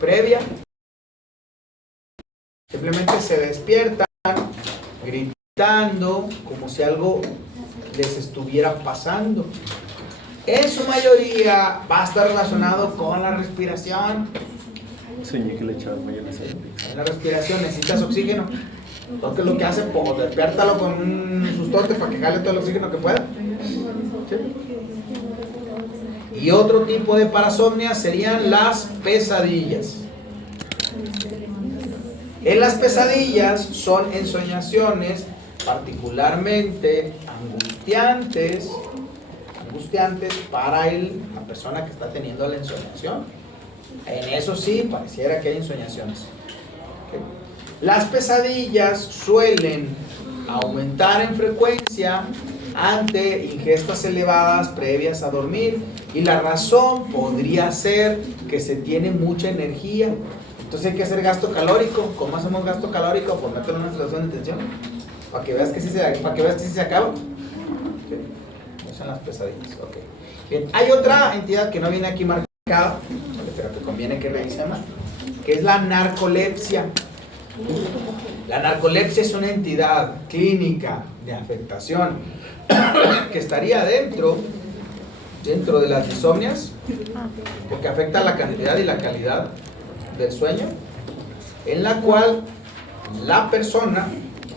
previa. Simplemente se despiertan gritando como si algo les estuviera pasando. En su mayoría va a estar relacionado con la respiración. Soñé que le echaban mayonesa. En la respiración necesitas oxígeno. Entonces lo que hace, pues despiértalo con un sustote para que jale todo el oxígeno que pueda. ¿Sí? Y otro tipo de parasomnia serían las pesadillas. En las pesadillas son ensoñaciones particularmente angustiantes para la persona que está teniendo la ensoñación. En eso sí, pareciera que hay ensoñaciones. ¿Okay? Las pesadillas suelen aumentar en frecuencia ante ingestas elevadas previas a dormir, y la razón podría ser que se tiene mucha energía. Entonces hay que hacer gasto calórico. ¿Cómo hacemos gasto calórico? Pues mételo en una situación de tensión para que veas que sí se acaba. ¿Okay? Esas son las pesadillas. Okay. Bien. Hay otra entidad que no viene aquí marcada, pero que conviene que revisemos, que es la narcolepsia. La narcolepsia es una entidad clínica de afectación que estaría dentro de las insomnias, porque afecta la cantidad y la calidad del sueño, en la cual la persona,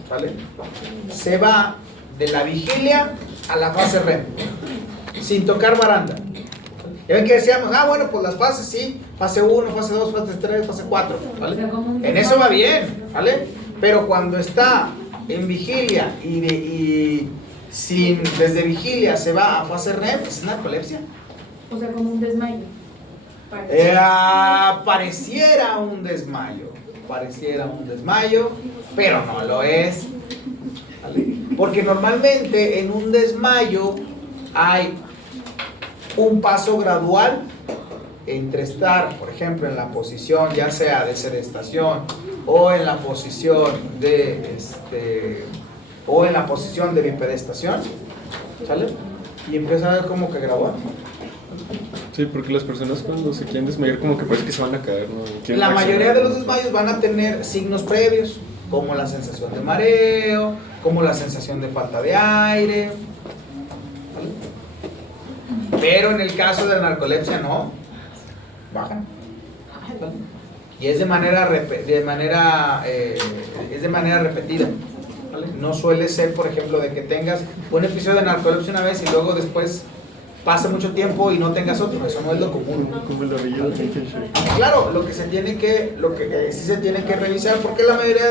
¿vale?, se va de la vigilia a la fase REM sin tocar baranda. Ya ven que decíamos, bueno, pues las fases sí, fase 1, fase 2, fase 3, fase 4, ¿vale? En eso va bien, ¿vale? Pero cuando está en vigilia y desde vigilia se va a fase REM, es narcolepsia. O sea, como un desmayo. Pareciera un desmayo, pero no lo es, ¿vale? Porque normalmente en un desmayo hay un paso gradual entre estar, por ejemplo, en la posición ya sea de sedestación o en la posición de bipedestación, ¿sale? Y empieza a ver como que gradual. Sí, porque las personas cuando se quieren desmayar como que parece que se van a caer, ¿no? La mayoría de los desmayos van a tener signos previos, como la sensación de mareo, como la sensación de falta de aire, ¿vale? Pero en el caso de la narcolepsia no, bajan, ¿vale? Y es de manera repetida, ¿vale? No suele ser, por ejemplo, de que tengas un episodio de narcolepsia una vez y luego después pase mucho tiempo y no tengas otro. Eso no es lo común. Claro, lo que sí se tiene que revisar, porque la mayoría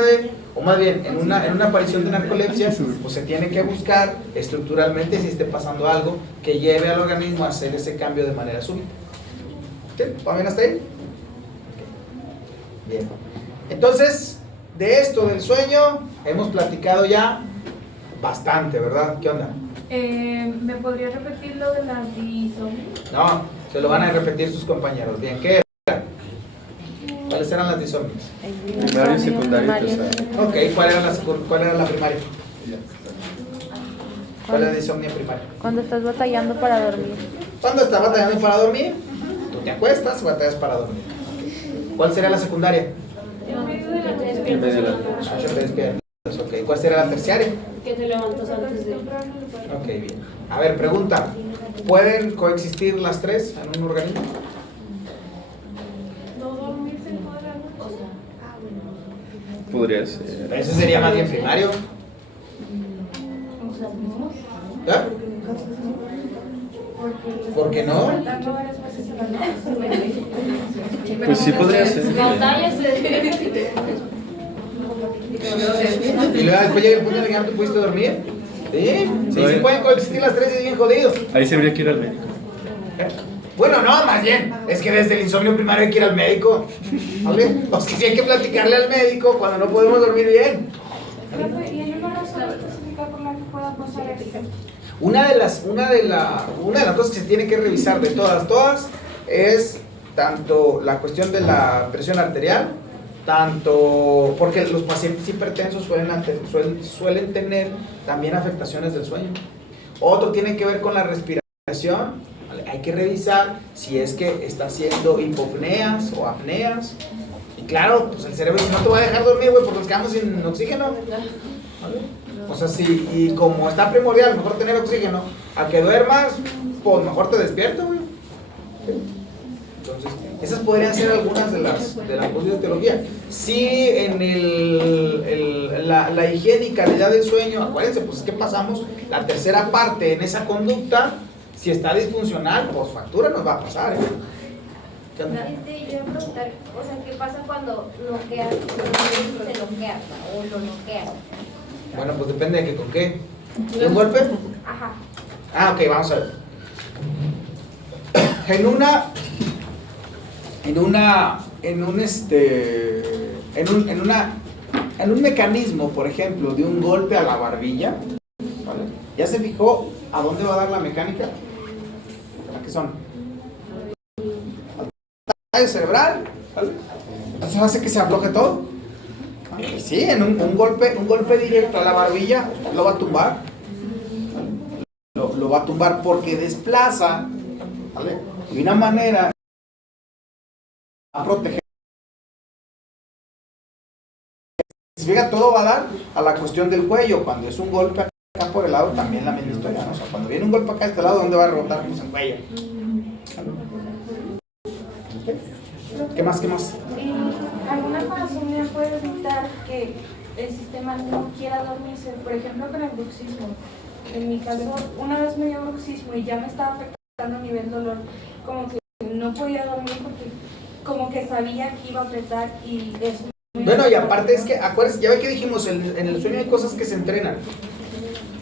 o más bien en una aparición de narcolepsia, pues se tiene que buscar estructuralmente si esté pasando algo que lleve al organismo a hacer ese cambio de manera súbita. ¿Sí? ¿Va bien hasta ahí? Okay. Bien. Entonces, de esto del sueño hemos platicado ya bastante, ¿verdad? ¿Qué onda? ¿Me podría repetir lo de las disomnias? No, se lo van a repetir sus compañeros. Bien, ¿qué era? ¿Cuáles eran las disomnias? Primario, secundario y terciario. Ok, ¿cuál era la primaria? ¿Cuál es la disomnia primaria? Cuando estás batallando para dormir. Cuando estás batallando para dormir, tú te acuestas, batallas para dormir. ¿Cuál sería la secundaria? Y medio de la Que te despiertas. Ok, ¿cuál será la terciaria? Que te levantas antes de... Ok, bien. A ver, pregunta. ¿Pueden coexistir las tres en un organismo? No dormirse en toda la noche. O sea, podría ser. Ese sería más bien primario. ¿Ya? ¿Por qué no? Pues sí podría ser. batallas de... Y luego después llega el punto en el que no te pudiste dormir. Sí, sí pueden coexistir las tres y es bien jodidos. Ahí se habría que ir al médico. Bueno, no, más bien, es que desde el insomnio primario hay que ir al médico, ¿vale? Pues que sí hay que platicarle al médico cuando no podemos dormir bien. ¿Y hay una razón específica por la que pueda pasar esto? Una de las cosas que se tiene que revisar de todas es tanto la cuestión de la presión arterial, tanto porque los pacientes hipertensos suelen tener también afectaciones del sueño. Otro tiene que ver con la respiración, ¿vale? hay que revisar si es que está haciendo hipopneas o apneas. Y claro, pues el cerebro no te va a dejar dormir, güey, porque nos quedamos sin oxígeno. ¿Vale? O sea, sí, y como está primordial, mejor tener oxígeno, a que duermas, pues mejor te despierto, güey. Entonces, esas podrían ser algunas de las cosas de teología. Sí, en la higiene y calidad del sueño, acuérdense, pues es que pasamos la tercera parte en esa conducta. Si está disfuncional, pues factura nos va a pasar, ¿eh? Yo iba a preguntar, o sea, ¿qué pasa cuando bloqueas, se bloquea o lo bloqueas? Bueno, pues depende de que con qué. ¿De un golpe? Ajá. Ah, ok, vamos a ver. En un mecanismo, por ejemplo, de un golpe a la barbilla, ¿vale? ¿Ya se fijó a dónde va a dar la mecánica? ¿A qué son? Al tallo cerebral, ¿vale? Entonces hace que se afloje todo. Y sí, en un golpe directo a la barbilla lo va a tumbar. Lo va a tumbar porque desplaza, ¿vale? De una manera a proteger. Si fija, todo va a dar a la cuestión del cuello. Cuando es un golpe acá por el lado, también la misma historia, ¿no? O sea, cuando viene un golpe acá a este lado, ¿dónde va a rebotar? Pues el cuello. ¿Qué más? ¿Alguna parasomnia puede evitar que el sistema no quiera dormirse? Por ejemplo, con el bruxismo. En mi caso, una vez me dio bruxismo y ya me estaba afectando a nivel dolor. Como que no podía dormir porque como que sabía que iba a apretar y eso. Bueno, y aparte es que, acuérdense, ya ve que dijimos, en el sueño hay cosas que se entrenan,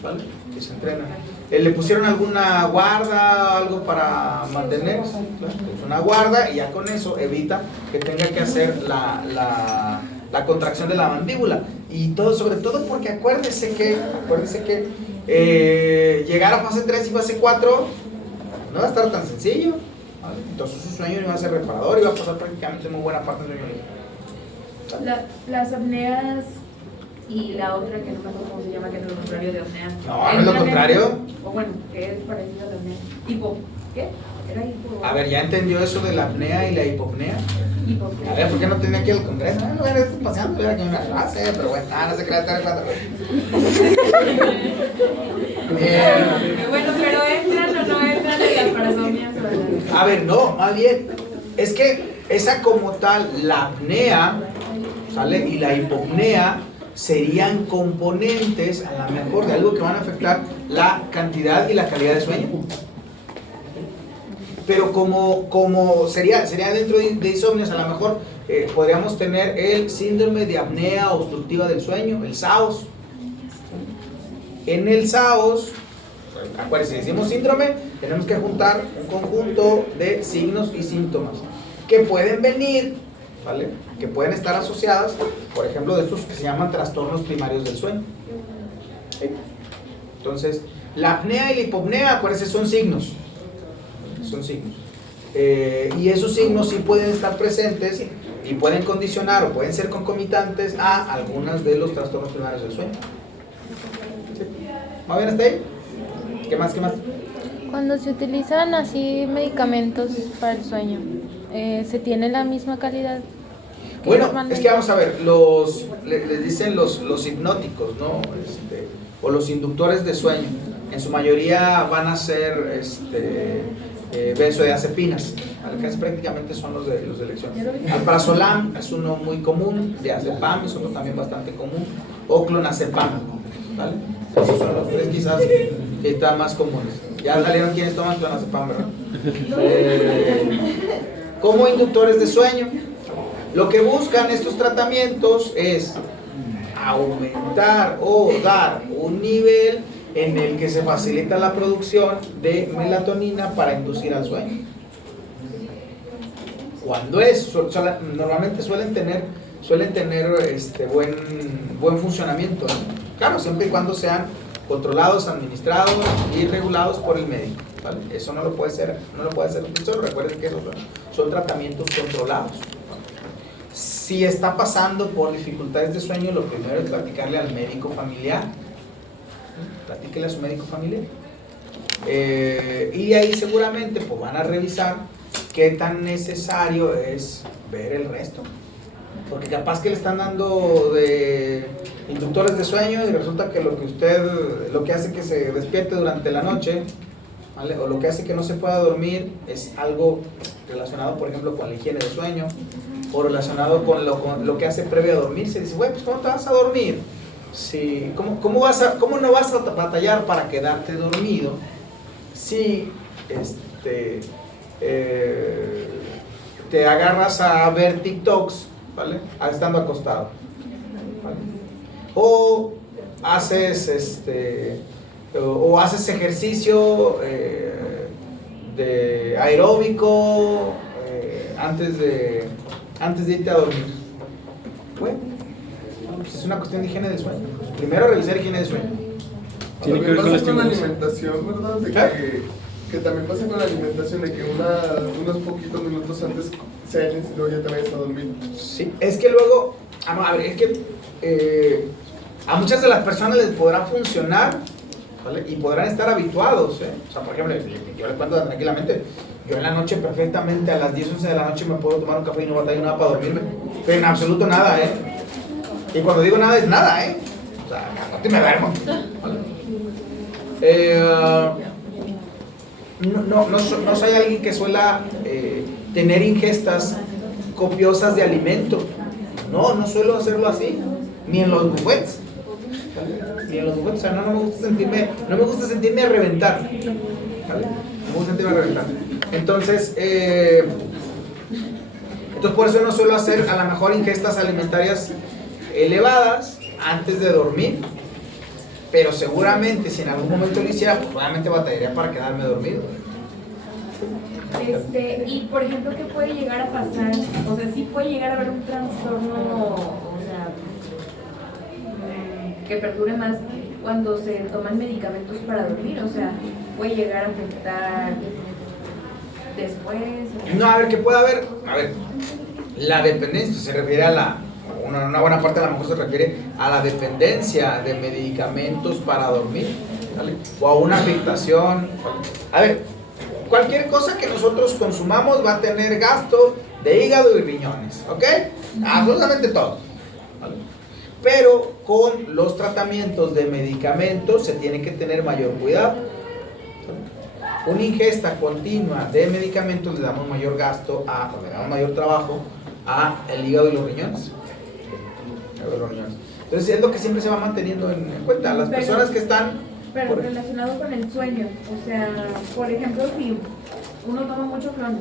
¿vale? Que se entrenan. ¿Le pusieron alguna guarda, algo para mantener? Claro, una guarda y ya con eso evita que tenga que hacer la contracción de la mandíbula. Y todo, sobre todo porque acuérdese que llegar a fase 3 y fase 4 no va a estar tan sencillo, ¿vale? Entonces su sueño no va a ser reparador y va a pasar prácticamente muy buena parte del sueño libre. Las apneas y la otra que no me acuerdo cómo se llama, que es lo contrario de apnea. No, no es lo contrario. O bueno, que es parecido a la apnea. ¿Qué? Era hipo. A ver, ¿ya entendió eso de la apnea y la hipopnea? Hipopnea. A ver, ¿por qué no tenía aquí el congreso? No, no estoy paseando, era aquí una clase, pero bueno, no se crea estar en Bueno, pero entran o no entran en las parasomnias. A ver, no, más bien, es que esa como tal, la apnea, ¿sale? Y la hipopnea serían componentes, a lo mejor, de algo que van a afectar la cantidad y la calidad de sueño. Pero como sería dentro de insomnios, a lo mejor podríamos tener el síndrome de apnea obstructiva del sueño, el SAOS. En el SAOS, acuérdense, si decimos síndrome, tenemos que juntar un conjunto de signos y síntomas que pueden venir, ¿vale? Que pueden estar asociadas, por ejemplo, de estos que se llaman trastornos primarios del sueño. ¿Sí? Entonces, la apnea y la hipopnea, acuérdense, son signos. Y esos signos sí pueden estar presentes y pueden condicionar o pueden ser concomitantes a algunos de los trastornos primarios del sueño. ¿Sí? ¿Va bien hasta ahí? ¿Qué más? Cuando se utilizan así medicamentos para el sueño, ¿se tiene la misma calidad? Bueno, es que vamos a ver, les dicen los hipnóticos, ¿no? O los inductores de sueño. En su mayoría van a ser benzodiazepinas, ¿vale? Que prácticamente son los de elección. Alprazolam es uno muy común, diazepam es otro también bastante común, o clonazepam, ¿vale? Esos son los tres quizás que están más comunes. Ya salieron quienes toman clonazepam, ¿verdad? Como inductores de sueño, lo que buscan estos tratamientos es aumentar o dar un nivel en el que se facilita la producción de melatonina para inducir al sueño. Cuando normalmente suelen tener buen funcionamiento, ¿no? Claro, siempre y cuando sean controlados, administrados y regulados por el médico, ¿vale? Eso no lo puede hacer usted solo. Recuerden que esos son tratamientos controlados. Si está pasando por dificultades de sueño, lo primero es platicarle al médico familiar. Platíquele a su médico familiar. Y de ahí seguramente pues, van a revisar qué tan necesario es ver el resto. Porque capaz que le están dando de inductores de sueño y resulta que lo que hace que se despierte durante la noche, ¿vale? O lo que hace que no se pueda dormir es algo relacionado, por ejemplo, con la higiene de sueño o relacionado con lo que hace previo a dormir. Se dice, güey, pues ¿cómo te vas a dormir? Si, ¿cómo no vas a batallar para quedarte dormido si te agarras a ver TikToks, ¿vale? Estando acostado, ¿vale? O haces ejercicio de aeróbico antes de irte a dormir. Bueno, pues es una cuestión de higiene de sueño. Primero revisar higiene de sueño. Tiene que ver con la estimulación. alimentación, ¿verdad? Que también pasa con la alimentación, de que unos poquitos minutos antes cenes y luego ya te vayas a dormir. Sí, es que luego, a ver, es que a muchas de las personas les podrá funcionar, ¿vale? Y podrán estar habituados, ¿eh? O sea, por ejemplo, yo les cuento tranquilamente, yo en la noche perfectamente a las 10, 11 de la noche me puedo tomar un café y no batallo nada para dormirme, pero en absoluto nada, ¿eh? Y cuando digo nada es nada, ¿eh? O sea, no me duermo, ¿vale? No soy alguien que suela tener ingestas copiosas de alimento. No suelo hacerlo así, ni en los buffets. Ni en los buffets, o sea, no me gusta sentirme a reventar, ¿vale? No me gusta sentirme a reventar. Entonces por eso no suelo hacer a lo mejor ingestas alimentarias elevadas antes de dormir. Pero seguramente si en algún momento lo hiciera, pues probablemente batallaría para quedarme dormido. Y por ejemplo, ¿qué puede llegar a pasar? O sea, sí puede llegar a haber un trastorno, o sea, que perdure más cuando se toman medicamentos para dormir, o sea, puede llegar a afectar después. No, a ver, ¿qué puede haber? A ver, la dependencia se refiere a una buena parte a lo mejor se refiere a la dependencia de medicamentos para dormir, ¿vale? O a una afectación. A ver, cualquier cosa que nosotros consumamos va a tener gasto de hígado y riñones, ¿ok? Absolutamente todo, ¿vale? Pero con los tratamientos de medicamentos se tiene que tener mayor cuidado. Una ingesta continua de medicamentos le damos mayor gasto, le damos mayor trabajo a el hígado y los riñones. Entonces es lo que siempre se va manteniendo en cuenta. Las personas que están... Pero relacionado con el sueño, o sea, por ejemplo, si uno toma mucho clon,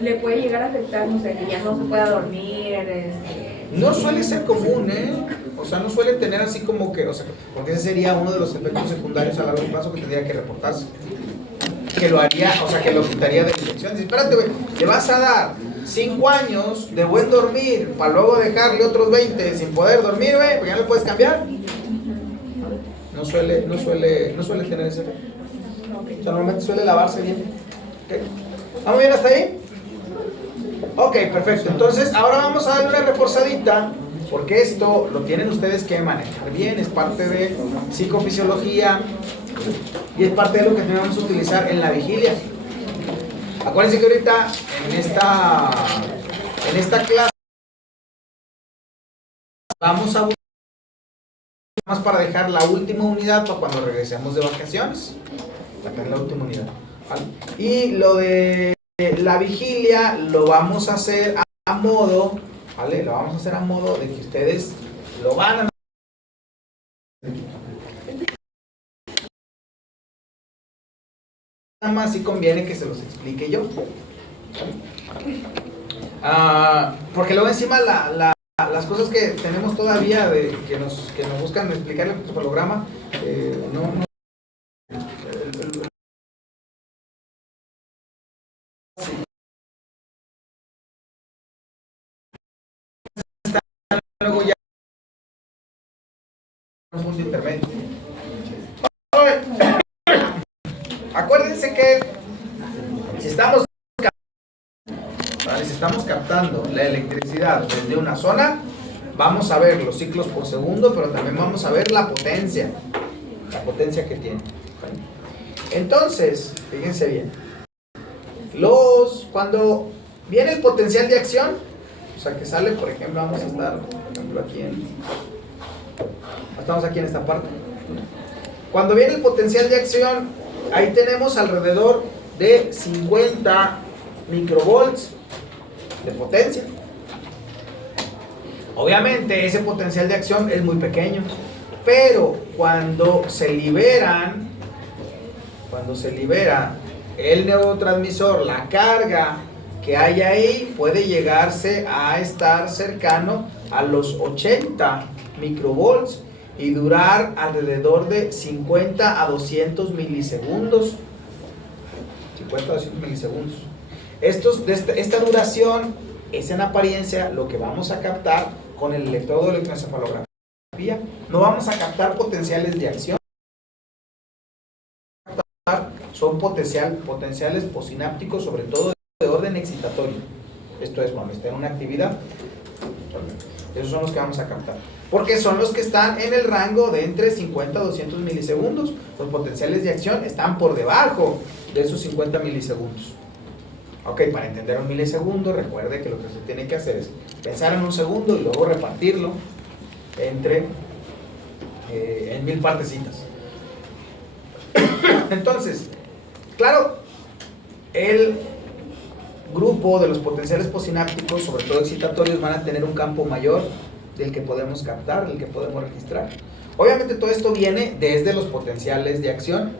le puede llegar a afectar, no sé, que ya no se pueda dormir, No suele ser común, ¿eh? O sea, no suele tener así como que, o sea, porque ese sería uno de los efectos secundarios a largo plazo que tendría que reportarse. Que lo haría, o sea, que lo quitaría de la infección. Dice, espérate, güey, te vas a dar 5 años de buen dormir para luego dejarle otros 20 sin poder dormir, güey, porque ya no lo puedes cambiar. No suele tener ese efecto. O sea, normalmente suele lavarse bien. ¿Okay? ¿Vamos bien hasta ahí? Ok, perfecto. Entonces, ahora vamos a darle una reforzadita, porque esto lo tienen ustedes que manejar bien, es parte de psicofisiología y es parte de lo que tenemos que utilizar en la vigilia. Acuérdense que ahorita en esta clase vamos a buscar más para dejar la última unidad para cuando regresemos de vacaciones. También la última unidad, ¿vale? Y lo de la vigilia lo vamos a hacer a modo, ¿vale? Lo vamos a hacer a modo de que ustedes lo van a... Nada más si conviene que se los explique yo. Porque luego encima las cosas que tenemos todavía que nos buscan explicar el holograma, luego ya un punto intermedio. Acuérdense que si estamos captando la electricidad desde una zona, vamos a ver los ciclos por segundo, pero también vamos a ver la potencia. la potencia que tiene. Entonces, fíjense bien, cuando viene el potencial de acción, o sea que sale, por ejemplo, vamos a estar, por ejemplo, estamos aquí en esta parte. Cuando viene el potencial de acción, ahí tenemos alrededor de 50 microvolts de potencia. Obviamente ese potencial de acción es muy pequeño, pero cuando se libera el neurotransmisor, la carga que hay ahí puede llegarse a estar cercano a los 80 microvolts y durar alrededor de 50 a 200 milisegundos. 50 a 200 milisegundos. Esta duración es en apariencia lo que vamos a captar con el electrodo de electroencefalografía. No vamos a captar potenciales de acción. Son potenciales posinápticos, sobre todo de orden excitatorio. Esto es cuando está en una actividad. Esos son los que vamos a captar. Porque son los que están en el rango de entre 50 a 200 milisegundos. Los potenciales de acción están por debajo de esos 50 milisegundos. Ok, para entender un milisegundo, recuerde que lo que usted tiene que hacer es pensar en un segundo y luego repartirlo en 1000 partecitas. Entonces, claro, el grupo de los potenciales posinápticos, sobre todo excitatorios, van a tener un campo mayor del que podemos captar, del que podemos registrar. Obviamente todo esto viene desde los potenciales de acción.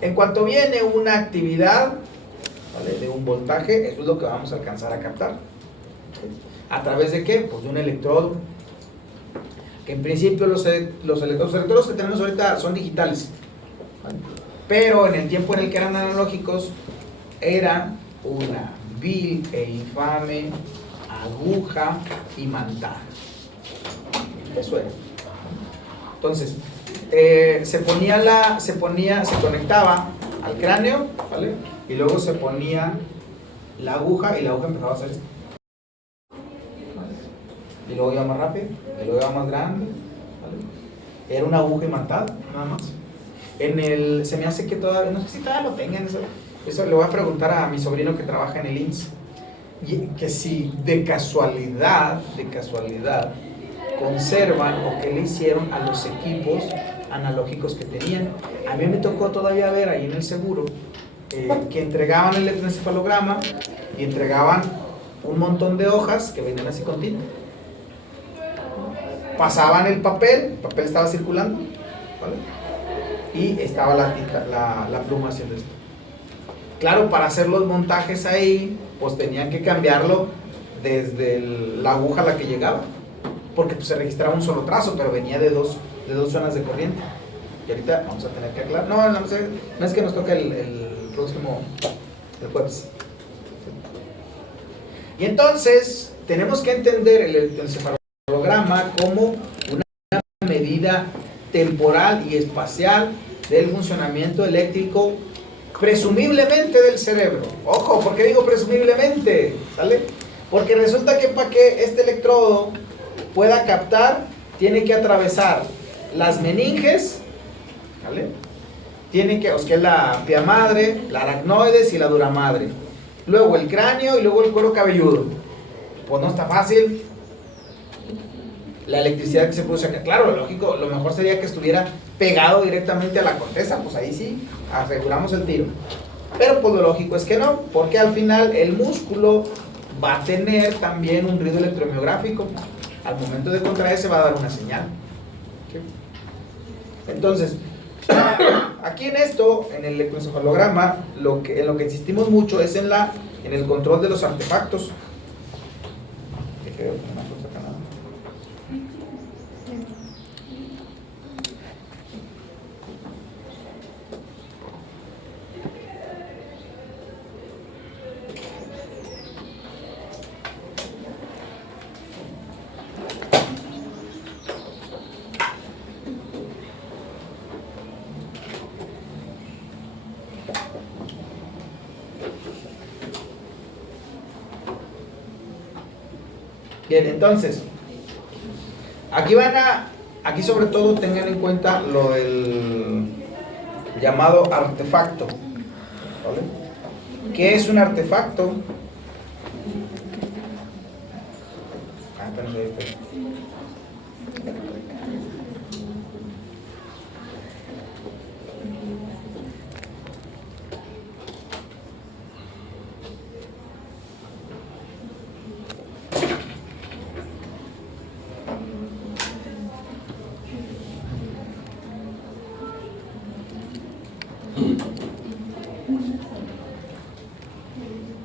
En cuanto viene una actividad, ¿vale?, de un voltaje, eso es lo que vamos a alcanzar a captar. ¿A través de qué? Pues de un electrodo. Que en principio los electrodos que tenemos ahorita son digitales, ¿vale? Pero en el tiempo en el que eran analógicos, era una vil e infame aguja imantada. Eso era. Entonces, se conectaba al cráneo, ¿vale? Y luego se ponía la aguja y la aguja empezaba a hacer esto. Y luego iba más rápido, y luego iba más grande, ¿vale? Era una aguja imantada, nada más. Se me hace que todavía, no sé si todavía lo tengan, eso le voy a preguntar a mi sobrino que trabaja en el IMSS, que si de casualidad conservan o qué le hicieron a los equipos analógicos que tenían. A mí me tocó todavía ver ahí en el seguro que entregaban el electroencefalograma y entregaban un montón de hojas que venían así con tinta. Pasaban el papel estaba circulando, ¿vale? Y estaba la pluma haciendo esto. Claro, para hacer los montajes ahí, pues tenían que cambiarlo desde la aguja a la que llegaba, porque pues, se registraba un solo trazo, pero venía de dos zonas de corriente. Y ahorita vamos a tener que aclarar. No es que nos toque el jueves. Y entonces, tenemos que entender el electroencefalograma como una medida temporal y espacial del funcionamiento eléctrico, presumiblemente del cerebro. Ojo, ¿por qué digo presumiblemente? ¿Sale? Porque resulta que para que este electrodo pueda captar, tiene que atravesar las meninges, ¿vale? Que es la pia madre, la aracnoides y la dura madre. Luego el cráneo y luego el cuero cabelludo. Pues no está fácil. La electricidad que se produce acá, claro, lo lógico, lo mejor sería que estuviera pegado directamente a la corteza, pues ahí sí, aseguramos el tiro. Pero pues lo lógico es que no, porque al final el músculo va a tener también un ruido electromiográfico. Al momento de contraerse va a dar una señal. ¿Sí? Entonces, aquí en el electroencefalograma, en lo que insistimos mucho es en el control de los artefactos. Bien, entonces, aquí van a Aquí sobre todo tengan en cuenta lo del llamado artefacto. ¿Vale? ¿Qué es un artefacto? Apenas ahí está.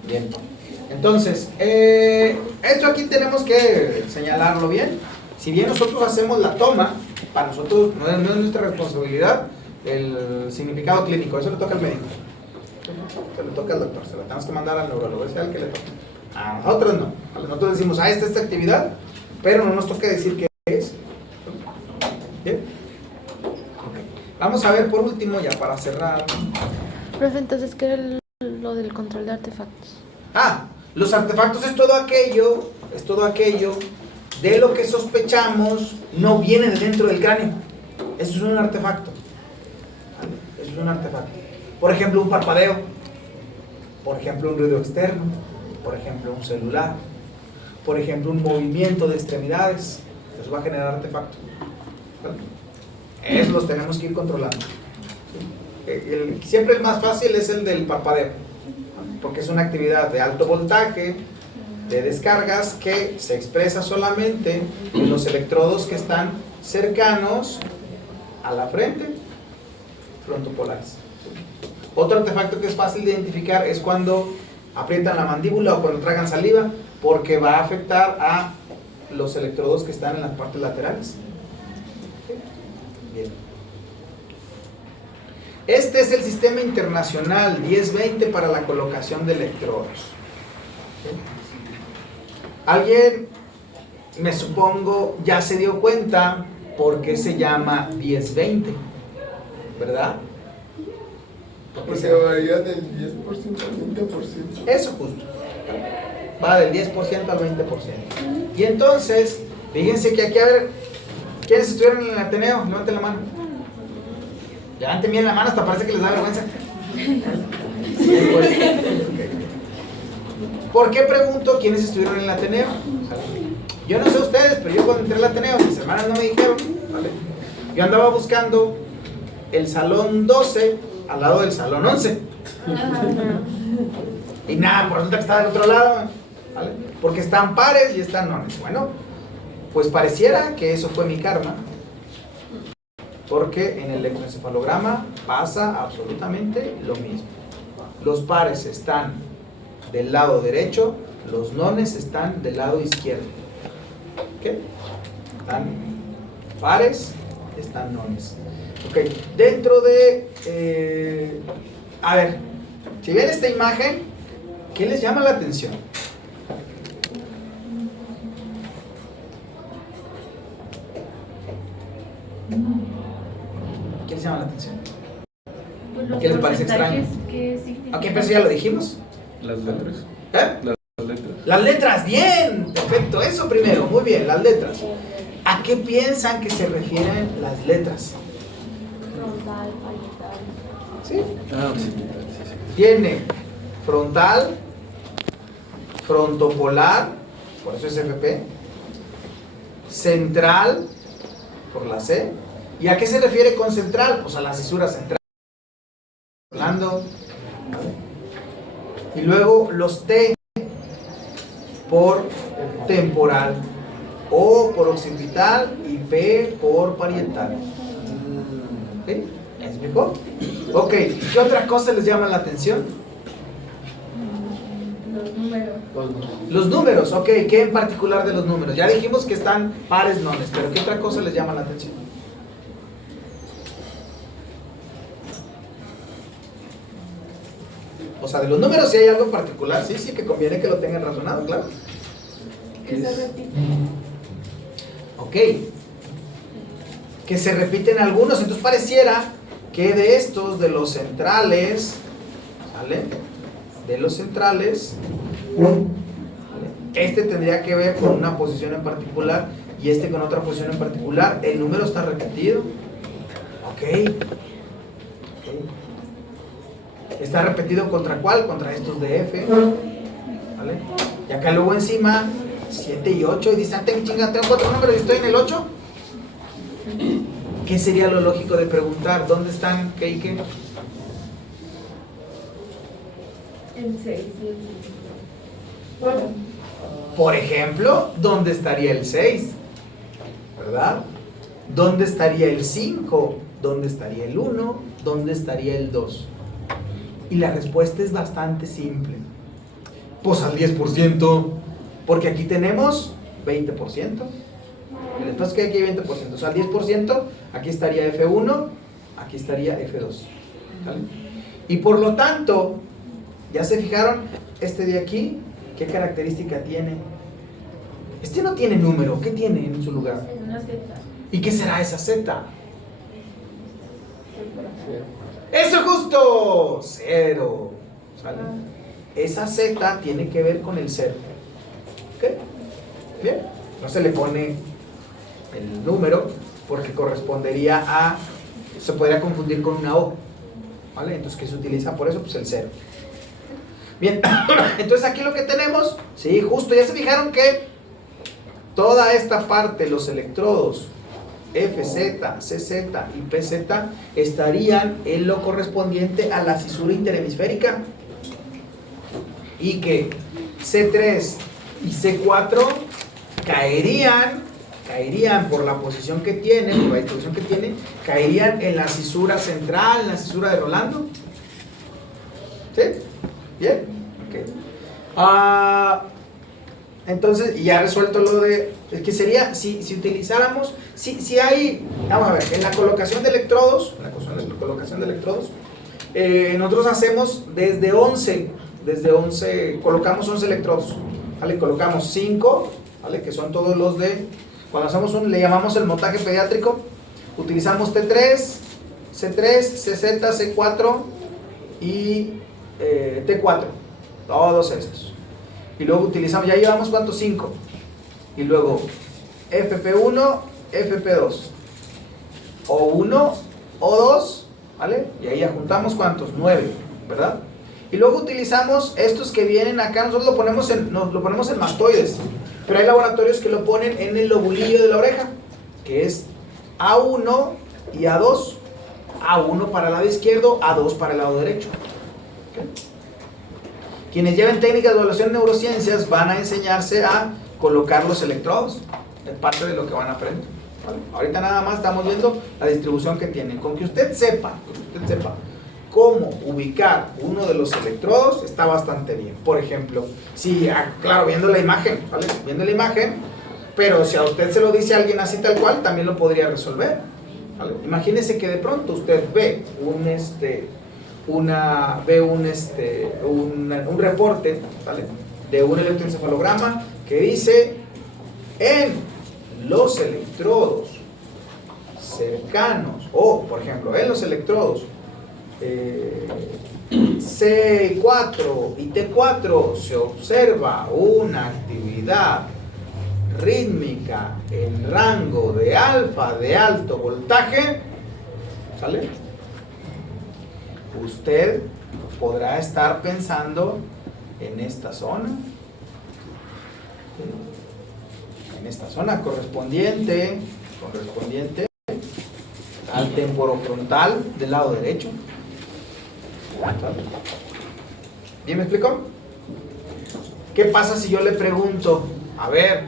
Bien, entonces, esto aquí tenemos que señalarlo bien. Si bien nosotros hacemos la toma, para nosotros no es nuestra responsabilidad el significado clínico, eso le toca al médico, se le toca al doctor, se lo tenemos que mandar al neurólogo, ese es el que le toca. A nosotros no, nosotros decimos, esta actividad, pero no nos toca decir qué es. ¿Bien? Okay. Vamos a ver por último, ya para cerrar. Profe, entonces, ¿qué era lo del control de artefactos? Los artefactos es todo aquello de lo que sospechamos no viene de dentro del cráneo. Eso es un artefacto. ¿Vale? Eso es un artefacto. Por ejemplo, un parpadeo. Por ejemplo, un ruido externo. Por ejemplo, un celular. Por ejemplo, un movimiento de extremidades. Eso va a generar artefactos. ¿Vale? Esos los tenemos que ir controlando. Siempre el más fácil es el del parpadeo, porque es una actividad de alto voltaje, de descargas, que se expresa solamente en los electrodos que están cercanos a la frente, frontopolares. Otro artefacto que es fácil de identificar es cuando aprietan la mandíbula o cuando tragan saliva, porque va a afectar a los electrodos que están en las partes laterales. Bien. Este es el sistema internacional 1020 para la colocación de electrodos. ¿Alguien, me supongo, ya se dio cuenta por qué se llama 1020? ¿Verdad? Porque varía del 10% al 20%. Eso justo. Va del 10% al 20%. Y entonces, fíjense que aquí, a ver, ¿quiénes estuvieron en el Ateneo? Levanten la mano. Levanten bien la mano, hasta parece que les da vergüenza. ¿Por qué pregunto quiénes estuvieron en el Ateneo? Yo no sé ustedes, pero yo cuando entré al Ateneo, mis hermanas no me dijeron, ¿vale? Yo andaba buscando el salón 12 al lado del salón 11. Y nada, por resulta que está del otro lado, ¿vale? Porque están pares y están nones. Bueno, pues pareciera que eso fue mi karma, porque en el electroencefalograma pasa absolutamente lo mismo. Los pares están del lado derecho, los nones están del lado izquierdo. ¿Ok? Están pares, están nones. Ok, dentro de... a ver, si ven esta imagen, ¿qué les llama la atención? ¿Qué les llama la atención? ¿Qué les parece extraño? Ok, pero eso ya lo dijimos. Las letras. ¿Eh? Las letras. Las letras, bien, perfecto, eso primero, muy bien, las letras. ¿A qué piensan que se refieren las letras? Frontal, parietal. ¿Sí? Ah, sí, sí. Tiene frontal, frontopolar, por eso es FP, central, por la C. ¿Y a qué se refiere con central? Pues a la cisura central. Hablando. Y luego los T por temporal, O por occipital y P por parietal. ¿Ok? ¿Me explicó? Ok, ¿qué otra cosa les llama la atención? Los números. Los números, ok, ¿qué en particular de los números? Ya dijimos que están pares, nones, pero ¿qué otra cosa les llama la atención? O sea, de los números sí hay algo en particular, sí, que conviene que lo tengan razonado, claro. Que se repite. Ok. Que se repiten algunos, entonces pareciera que de estos, de los centrales, ¿sale? De los centrales, ¿vale? Este tendría que ver con una posición en particular y este con otra posición en particular, el número está repetido. Ok. Está repetido contra ¿cuál? Contra estos de F. ¿Vale? Y acá luego encima 7 y 8 y dice, ah, chinga, tengo 4 números y estoy en el 8. ¿Qué sería lo lógico de preguntar? ¿Dónde están qué y qué? El 6. Por ejemplo, ¿dónde estaría el 6? ¿Verdad? ¿Dónde estaría el 5? ¿Dónde estaría el 1? ¿Dónde estaría el 2? Y la respuesta es bastante simple. Pues al 10%, porque aquí tenemos 20%. El espacio que hay aquí hay 20%. O sea, al 10%, aquí estaría F1, aquí estaría F2. ¿Vale? Y por lo tanto, ¿ya se fijaron este de aquí? ¿Qué característica tiene? Este no tiene número. ¿Qué tiene en su lugar? Una Z. ¿Y qué será esa Z? ¡Eso justo! 0. ¿Sale? Esa Z tiene que ver con el 0. ¿Ok? Bien. No se le pone el número porque correspondería a... Se podría confundir con una O. ¿Vale? Entonces, ¿qué se utiliza por eso? Pues el 0. Bien. Entonces, aquí lo que tenemos... Sí, justo. Ya se fijaron que toda esta parte, los electrodos FZ, CZ y PZ estarían en lo correspondiente a la cisura interhemisférica y que C3 y C4 caerían por la posición que tienen, por la distribución que tienen, caerían en la cisura central, en la cisura de Rolando. ¿Sí? ¿Bien? Ok. Entonces, ya resuelto lo de... que sería, si utilizáramos... Si hay... Vamos a ver, en la colocación de electrodos... nosotros hacemos desde 11... colocamos 11 electrodos. ¿Vale? Colocamos 5, ¿vale? Que son todos los de... Cuando hacemos le llamamos el montaje pediátrico. Utilizamos T3, C3, CZ, C4 y T4. Todos estos. Y luego utilizamos, ya llevamos ¿cuántos? 5. Y luego FP1, FP2. O1, O2, ¿vale? Y ahí ya juntamos ¿cuántos? 9, ¿verdad? Y luego utilizamos estos que vienen acá, nosotros lo ponemos en mastoides. Pero hay laboratorios que lo ponen en el lobulillo de la oreja, que es A1 y A2. A1 para el lado izquierdo, A2 para el lado derecho. ¿Okay? Quienes lleven técnicas de evaluación de neurociencias van a enseñarse a colocar los electrodos. Es parte de lo que van a aprender. ¿Vale? Ahorita nada más estamos viendo la distribución que tienen. Con que usted sepa cómo ubicar uno de los electrodos está bastante bien. Por ejemplo, si, claro, viendo la imagen, ¿vale? Viendo la imagen, pero si a usted se lo dice alguien así tal cual, también lo podría resolver. ¿Vale? Imagínese que de pronto usted ve un reporte, ¿vale? De un electroencefalograma que dice en los electrodos cercanos, o por ejemplo en los electrodos C4 y T4 se observa una actividad rítmica en rango de alfa de alto voltaje, ¿sale? Usted podrá estar pensando en esta zona, correspondiente al temporofrontal del lado derecho. ¿Bien me explico? ¿Qué pasa si yo le pregunto, a ver,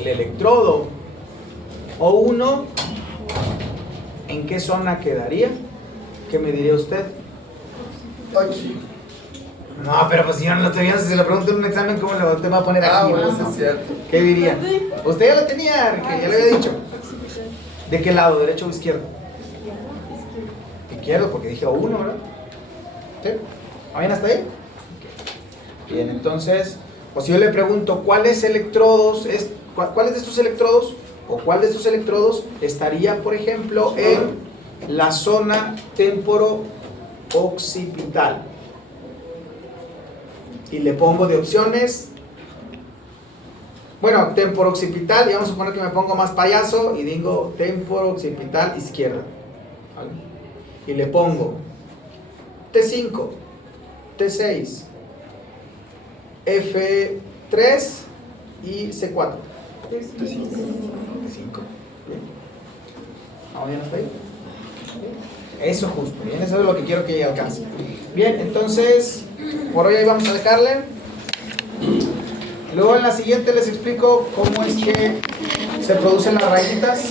el electrodo O1, ¿en qué zona quedaría? ¿Qué me diría usted? Aquí. No, pero pues si yo no lo tenía, si se le pregunto en un examen, ¿cómo usted va a poner aquí? Bueno, ¿No? es cierto. ¿Qué diría? Usted ya lo tenía, que ya le había dicho. ¿De qué lado? ¿Derecho o izquierdo? Izquierdo, porque dije O1, ¿verdad? ¿Sí? ¿Va bien hasta ahí? Okay. Bien, entonces, pues si yo le pregunto, ¿cuáles de estos electrodos o cuál de estos electrodos estaría, por ejemplo, en la zona temporo-occipital? Y le pongo de opciones Bueno, temporooccipital, y vamos a suponer que me pongo más payaso y digo temporooccipital izquierda. ¿Vale? Y le pongo T5, T6, F3 y C4. T5. Bien. ¿Vamos bien hasta ahí? Eso justo, bien, eso es lo que quiero que alcance. Bien, entonces, por hoy ahí vamos a dejarle. Luego en la siguiente les explico cómo es que se producen las rayitas.